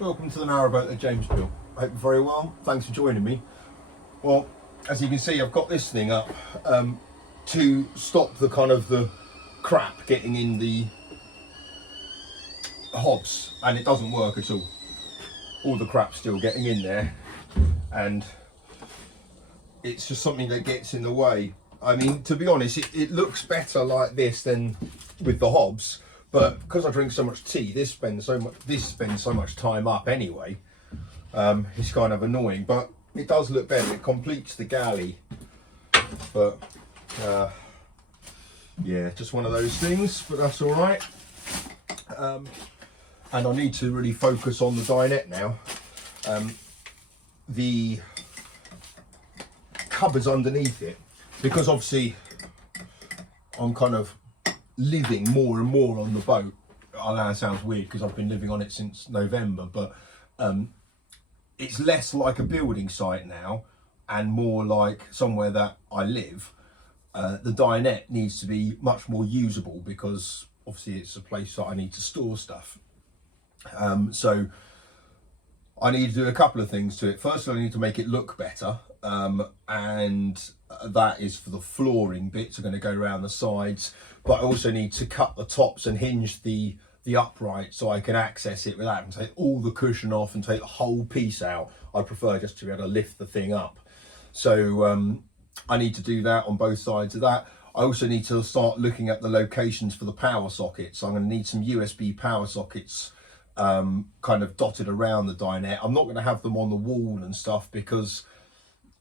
Welcome to the Narrowboat at James Bill. I hope you're very well. Thanks for joining me. Well, as you can see, I've got this thing up to stop the crap getting in the hobs, and it doesn't work at all. All the crap's still getting in there, and it's just something that gets in the way. I mean, to be honest, it looks better like this than with the hobs, but because I drink so much tea, this spends so much time up anyway. It's kind of annoying, but it does look better. It completes the galley, but yeah, just one of those things, but that's all right. And I need to really focus on the dinette now. The cupboards underneath it, because obviously I'm kind of living more and more on the boat. I know it sounds weird because I've been living on it since November, but it's less like a building site now and more like somewhere that I live. The dinette needs to be much more usable because obviously it's a place that I need to store stuff. So I need to do a couple of things to it. First, I need to make it look better, and that is for the flooring bits are going to go around the sides, but I also need to cut the tops and hinge the upright so I can access it without having to take all the cushion off and take the whole piece out. I prefer just to be able to lift the thing up. So I need to do that on both sides of that. I also need to start looking at the locations for the power sockets. I'm going to need some USB power sockets kind of dotted around the dinette. I'm not going to have them on the wall and stuff because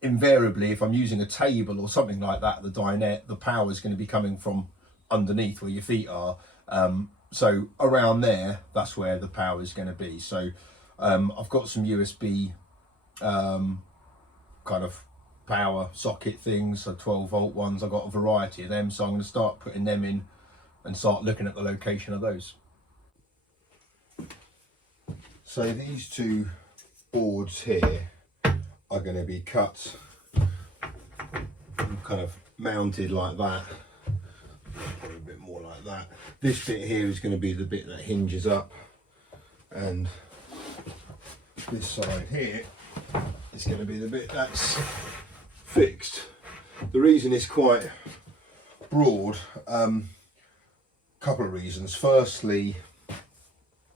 invariably if I'm using a table or something like that, the dinette, the power is going to be coming from underneath where your feet are. So around there, that's where the power is going to be. So I've got some USB kind of power socket things, so 12-volt ones. I've got a variety of them, so I'm going to start putting them in and start looking at the location of those. So these two boards here are going to be cut and kind of mounted like that, or a bit more like that. This bit here is going to be the bit that hinges up, and this side here is going to be the bit that's fixed. The reason it's quite broad, couple of reasons. Firstly,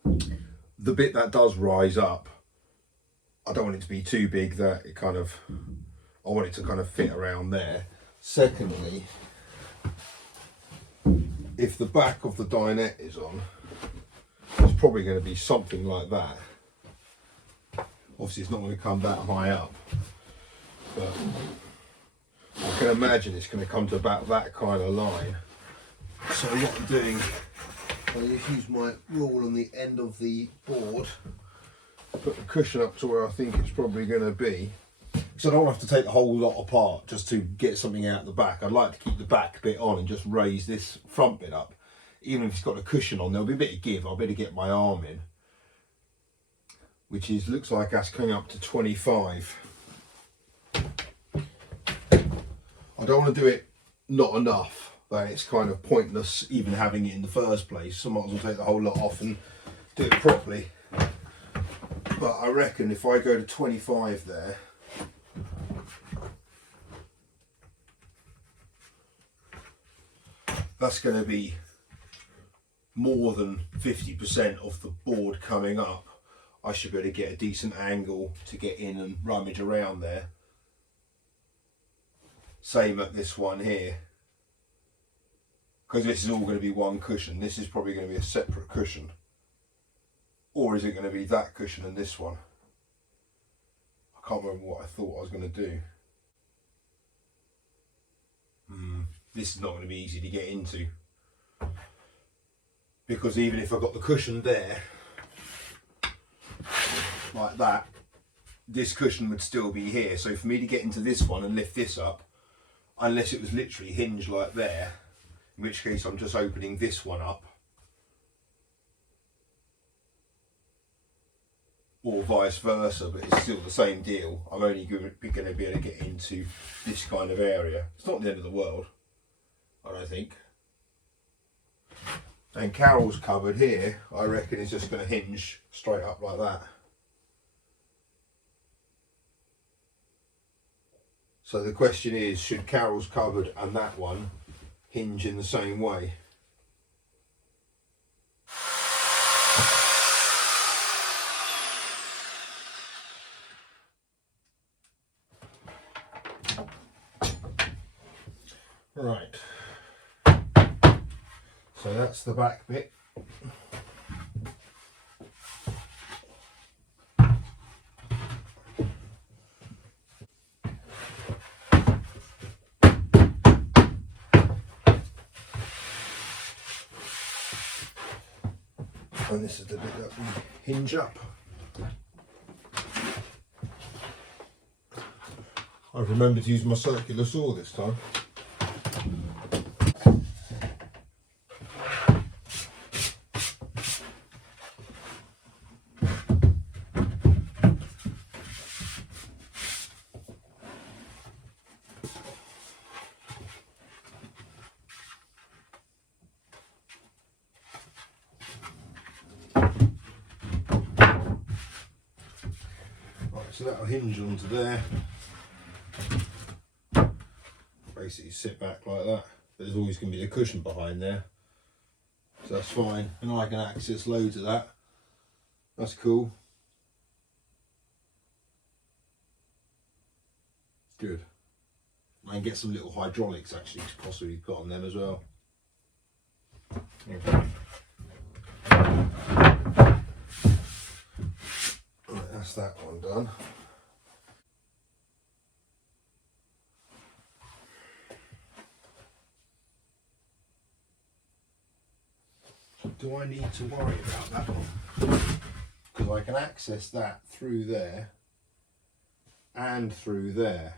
the bit that does rise up, I don't want it to be too big that it kind of, I want it to kind of fit around there. Secondly, if the back of the dinette is on, it's probably going to be something like that. Obviously it's not going to come that high up, but I can imagine it's going to come to about that kind of line. So what I'm doing, I use my rule on the end of the board, put the cushion up to where I think it's probably going to be, so I don't have to take the whole lot apart just to get something out the back. I'd like to keep the back bit on and just raise this front bit up. Even if it's got a cushion on, there'll be a bit of give. I'll better get my arm in, which is, looks like that's coming up to 25. I don't want to do it not enough that it's kind of pointless even having it in the first place. So I might as well take the whole lot off and do it properly. But I reckon if I go to 25 there, that's going to be more than 50% of the board coming up. I should be able to get a decent angle to get in and rummage around there. Same at this one here, because this is all going to be one cushion. This is probably going to be a separate cushion, or is it going to be that cushion and this one? I can't remember what I thought I was going to do. This is not going to be easy to get into, because even if I've got the cushion there like that, this cushion would still be here. So for me to get into this one and lift this up, unless it was literally hinged like there, in which case I'm just opening this one up, or vice versa, but it's still the same deal. I'm only going to be able to get into this kind of area. It's not the end of the world, I don't think. And Carol's cupboard here, I reckon, is just going to hinge straight up like that. So the question is, should Carol's cupboard and that one hinge in the same way? Right, so that's the back bit. And this is the bit that we hinge up. I've remembered to use my circular saw this time. So that'll hinge onto there. Basically sit back like that. But there's always going to be a cushion behind there. So that's fine. And I can access loads of that. That's cool. Good. I can get some little hydraulics actually possibly put on them as well. Okay. Right, that's that one done. Do I need to worry about that one? Because I can access that through there and through there.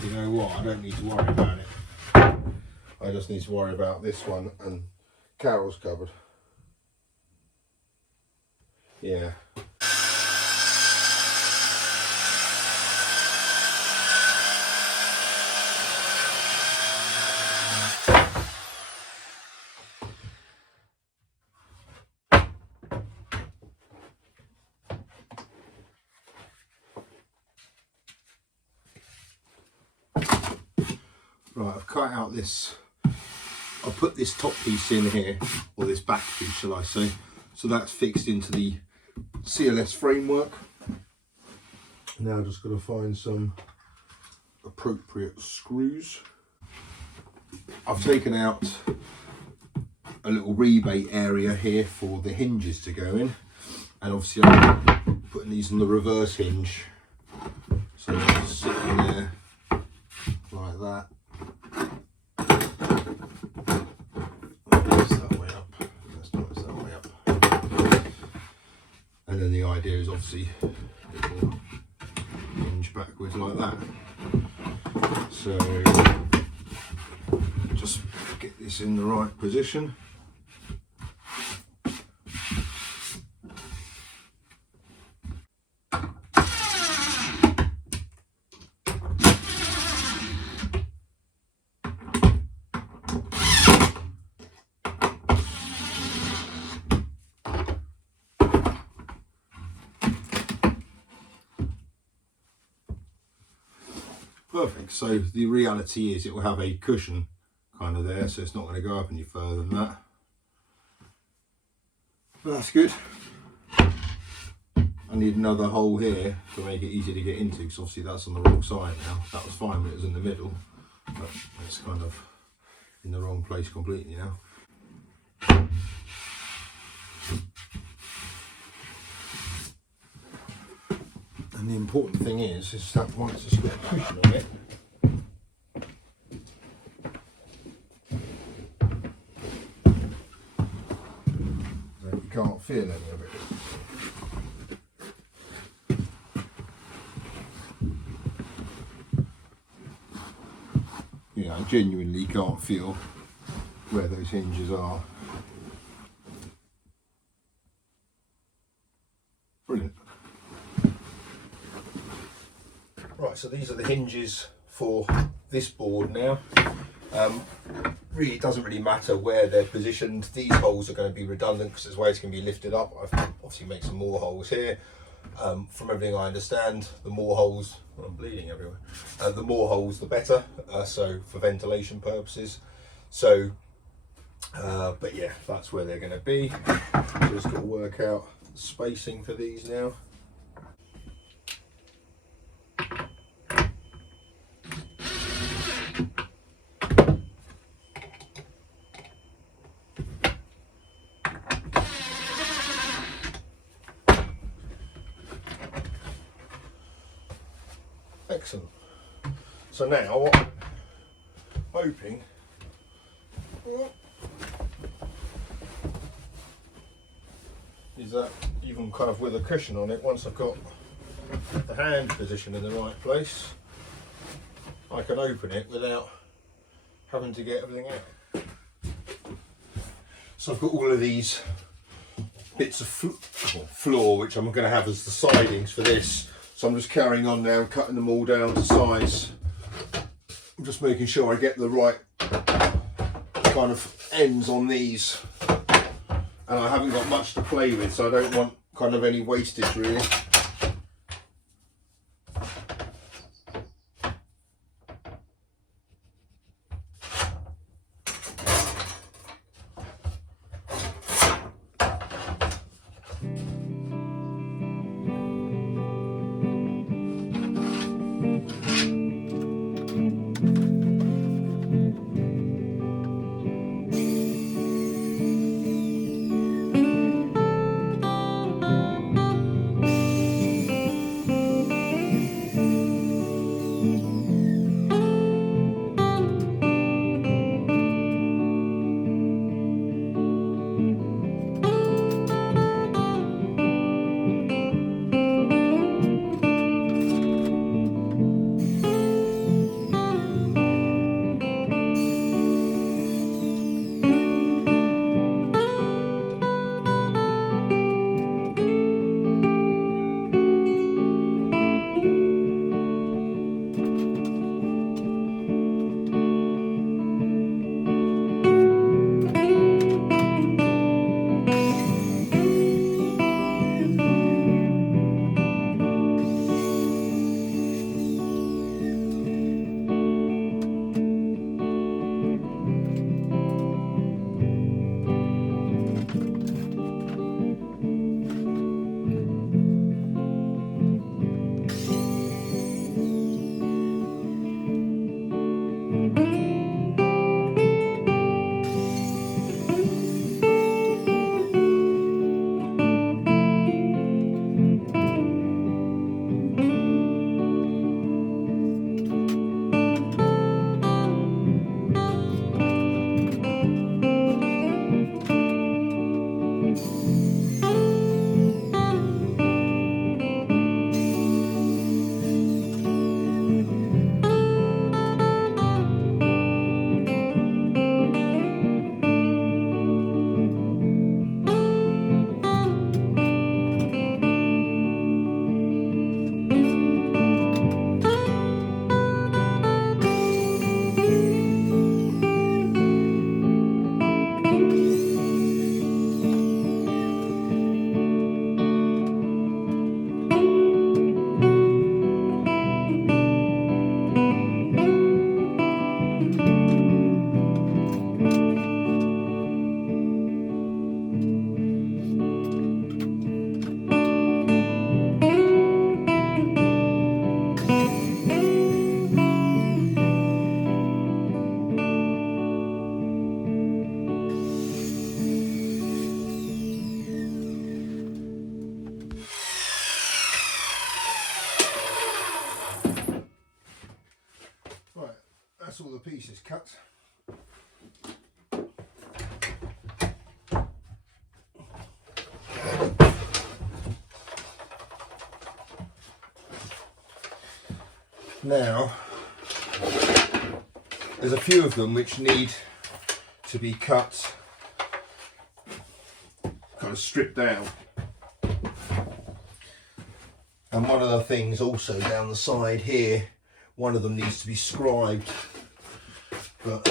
You know what? I don't need to worry about it. I just need to worry about this one and Carol's cupboard. Yeah. Right, I've cut out this, I'll put this top piece in here, or this back piece shall I say, so that's fixed into the CLS framework. Now just got to find some appropriate screws. I've taken out a little rebate area here for the hinges to go in, and obviously I'm putting these on the reverse hinge, so they're just sitting there like that. And then the idea is obviously it will hinge backwards like that. So just get this in the right position. Perfect. So the reality is it will have a cushion kind of there, so it's not going to go up any further than that. But that's good. I need another hole here to make it easy to get into, because obviously that's on the wrong side now. That was fine when it was in the middle, but it's kind of in the wrong place completely now. And the important thing is that once it's got a cushion on it, you can't feel any of it. You know, I genuinely can't feel where those hinges are. Brilliant. Right, so these are the hinges for this board now. Really, it doesn't really matter where they're positioned. These holes are going to be redundant because there's ways can be lifted up. I've obviously made some more holes here. From everything I understand, the more holes, well, I'm bleeding everywhere, the more holes the better, so for ventilation purposes. So, but yeah, that's where they're going to be. Just got to work out the spacing for these now. Excellent. So now what I'm hoping is that even kind of with a cushion on it, once I've got the hand position in the right place, I can open it without having to get everything out. So I've got all of these bits of floor which I'm going to have as the sidings for this. So I'm just carrying on now, cutting them all down to size. I'm just making sure I get the right kind of ends on these. And I haven't got much to play with, so I don't want kind of any wastage really. That's all the pieces cut. Now, there's a few of them which need to be cut, kind of stripped down. And one of the things also down the side here, one of them needs to be scribed. But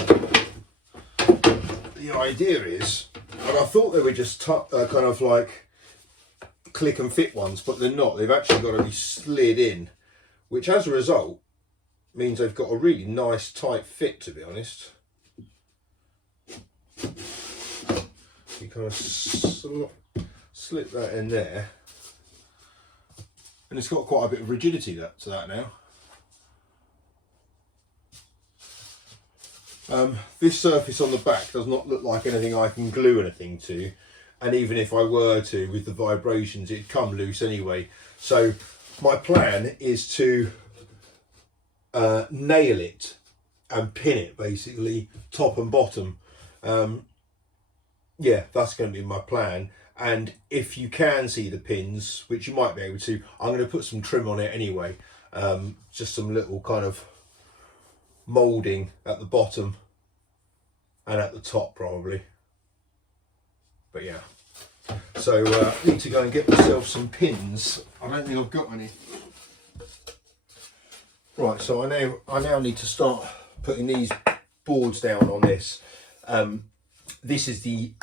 the idea is, and I thought they were just kind of like click and fit ones, but they're not. They've actually got to be slid in, which as a result means they've got a really nice tight fit, to be honest. You kind of slip that in there, and it's got quite a bit of rigidity to that now. This surface on the back does not look like anything I can glue anything to, and even if I were to, with the vibrations, it'd come loose anyway. So my plan is to nail it and pin it, basically top and bottom. Yeah, that's going to be my plan. And if you can see the pins, which you might be able to, I'm going to put some trim on it anyway. Just some little kind of moulding at the bottom and at the top probably. But yeah, so I need to go and get myself some pins. I don't think I've got any. Right, so I now need to start putting these boards down on this. This is the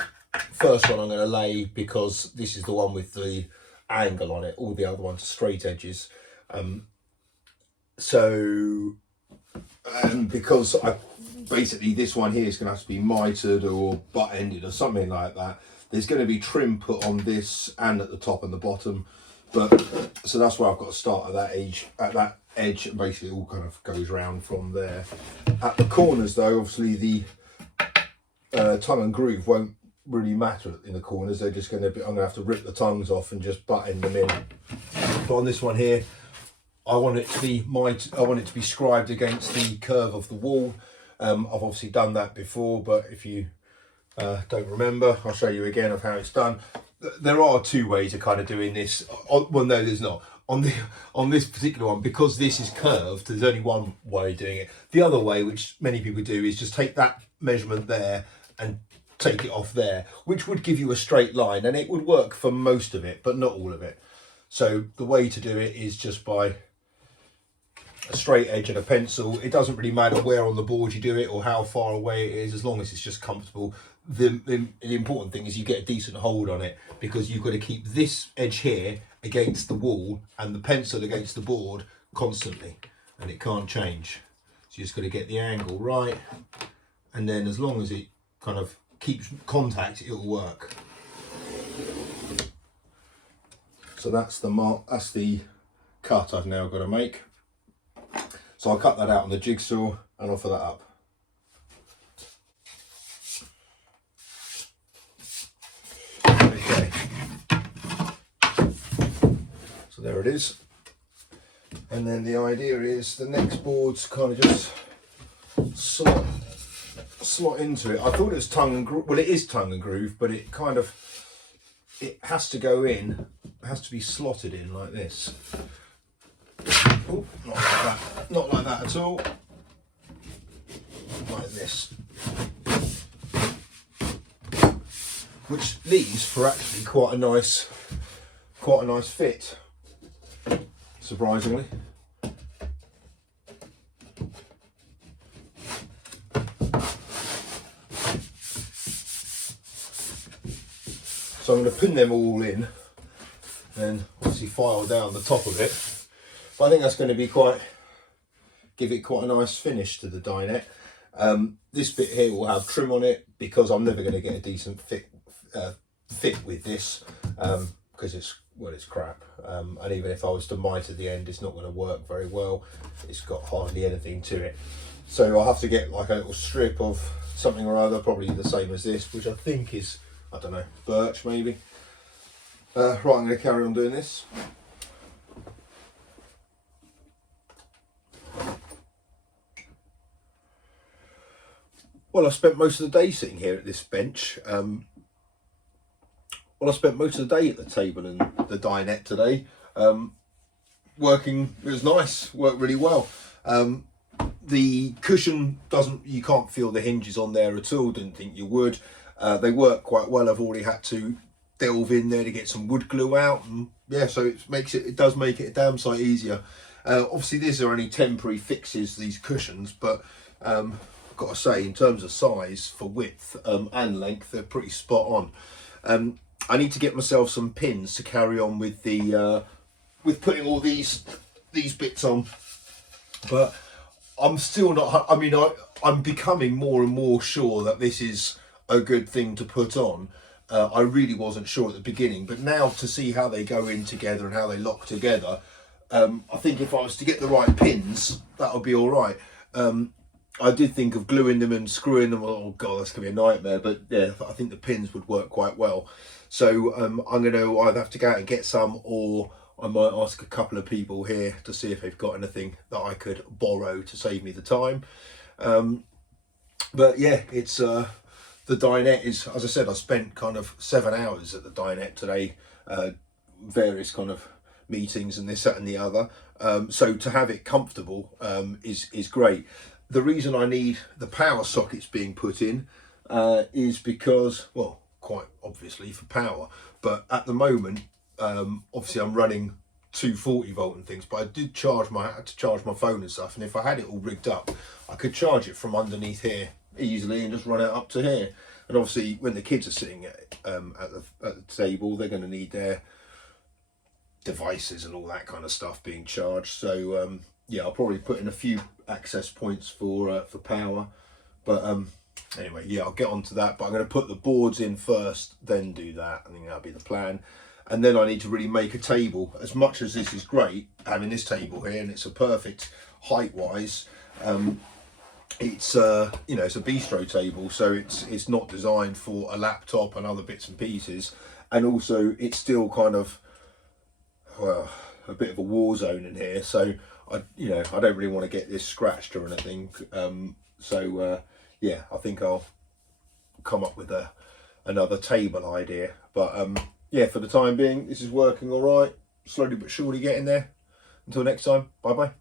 first one I'm going to lay because this is the one with the angle on it. All the other ones are straight edges. Because basically this one here is going to have to be mitered or butt-ended or something like that. There's going to be trim put on this and at the top and the bottom, so that's why I've got to start at that edge, and basically it all kind of goes round from there. At the corners though, obviously the tongue and groove won't really matter in the corners. They're just going to be, I'm going to have to rip the tongues off and just butt end them in. But on this one here, I want it to be scribed against the curve of the wall. I've obviously done that before, but if you don't remember, I'll show you again of how it's done. There are two ways of kind of doing this. Well, no, there's not. On this particular one, because this is curved, there's only one way of doing it. The other way, which many people do, is just take that measurement there and take it off there, which would give you a straight line, and it would work for most of it, but not all of it. So the way to do it is just by a straight edge and a pencil. It doesn't really matter where on the board you do it or how far away it is, as long as it's just comfortable. The important thing is you get a decent hold on it, because you've got to keep this edge here against the wall and the pencil against the board constantly, and it can't change. So you just got to get the angle right, and then as long as it kind of keeps contact, it'll work. So that's the mark, that's the cut I've now got to make. So I'll cut that out on the jigsaw and offer that up. Okay. So there it is. And then the idea is the next board's kind of just slot into it. I thought it was tongue and groove. Well, it is tongue and groove, but it kind of, it has to go in, it has to be slotted in like this. Oh, not like that. Not like that at all. Like this. Which leaves for actually quite a nice fit, surprisingly. So I'm going to pin them all in and obviously file down the top of it. But I think that's going to be give it quite a nice finish to the dinette. This bit here will have trim on it, because I'm never going to get a decent fit with this, because it's crap. And even if I was to mite at the end, it's not going to work very well. It's got hardly anything to it. So I'll have to get like a little strip of something or other, probably the same as this, which I think is, I don't know, birch maybe. Right, I'm going to carry on doing this. Well, I spent most of the day sitting here at this bench. Well, I spent most of the day at the table and the dinette today. Working, it was nice, worked really well. The cushion you can't feel the hinges on there at all, didn't think you would. They work quite well. I've already had to delve in there to get some wood glue out, and yeah, so it does make it a damn sight easier. Obviously these are only temporary fixes, these cushions, but I've got to say, in terms of size for width and length, they're pretty spot on. I need to get myself some pins to carry on with the with putting all these bits on, but I'm still not. I mean, I'm becoming more and more sure that this is a good thing to put on. I really wasn't sure at the beginning, but now to see how they go in together and how they lock together, I think if I was to get the right pins, that would be all right. I did think of gluing them and screwing them. Oh god, that's gonna be a nightmare. But yeah, I think the pins would work quite well. So I'm gonna either have to go out and get some, or I might ask a couple of people here to see if they've got anything that I could borrow to save me the time. But yeah, it's the dinette is, as I said, I spent kind of 7 hours at the dinette today, various kind of meetings and this, that and the other. So to have it comfortable is great. The reason I need the power sockets being put in is because, well, quite obviously for power, but at the moment, obviously I'm running 240 volt and things, but I had to charge my phone and stuff, and if I had it all rigged up, I could charge it from underneath here easily and just run it up to here. And obviously when the kids are sitting at the table, they're going to need their devices and all that kind of stuff being charged. So yeah, I'll probably put in a few access points for power, but anyway, yeah, I'll get onto that. But I'm going to put the boards in first, then do that. I think that'll be the plan. And then I need to really make a table. As much as this is great having this table here, and it's a perfect height wise, it's you know, it's a bistro table, so it's not designed for a laptop and other bits and pieces, and also it's still kind of, well, a bit of a war zone in here, so I don't really want to get this scratched or anything. So yeah, I think I'll come up with another table idea, but yeah, for the time being this is working all right, slowly but surely getting there. Until next time, bye bye.